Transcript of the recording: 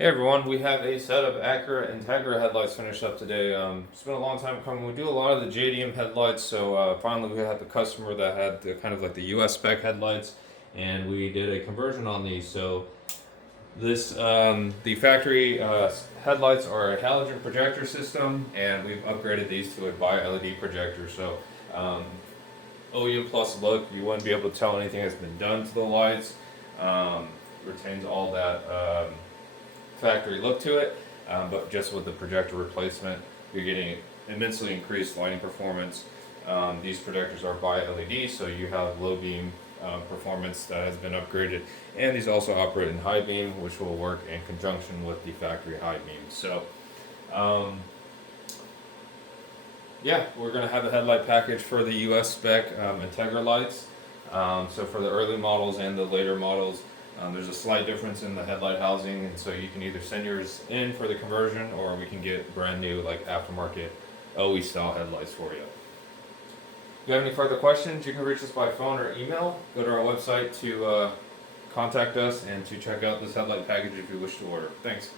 Hey everyone, we have a set of Acura Integra headlights finished up today. It's been a long time coming. We do a lot of the JDM headlights, so finally we had the customer that had kind of like the US spec headlights, and we did a conversion on these. So the factory headlights are a halogen projector system, and we've upgraded these to a bi-LED projector. So OEM plus look, you wouldn't be able to tell anything that's been done to the lights. Retains all that factory look to it, but just with the projector replacement, you're getting immensely increased lighting performance. These projectors are bi-LED, so you have low beam performance that has been upgraded, and these also operate in high beam, which will work in conjunction with the factory high beam. So yeah, we're going to have a headlight package for the US spec Integra lights. So for the early models and the later models, there's a slight difference in the headlight housing, and so you can either send yours in for the conversion, or we can get brand new, like aftermarket OE style headlights for you. If you have any further questions, you can reach us by phone or email. Go to our website to contact us and to check out this headlight package if you wish to order. Thanks.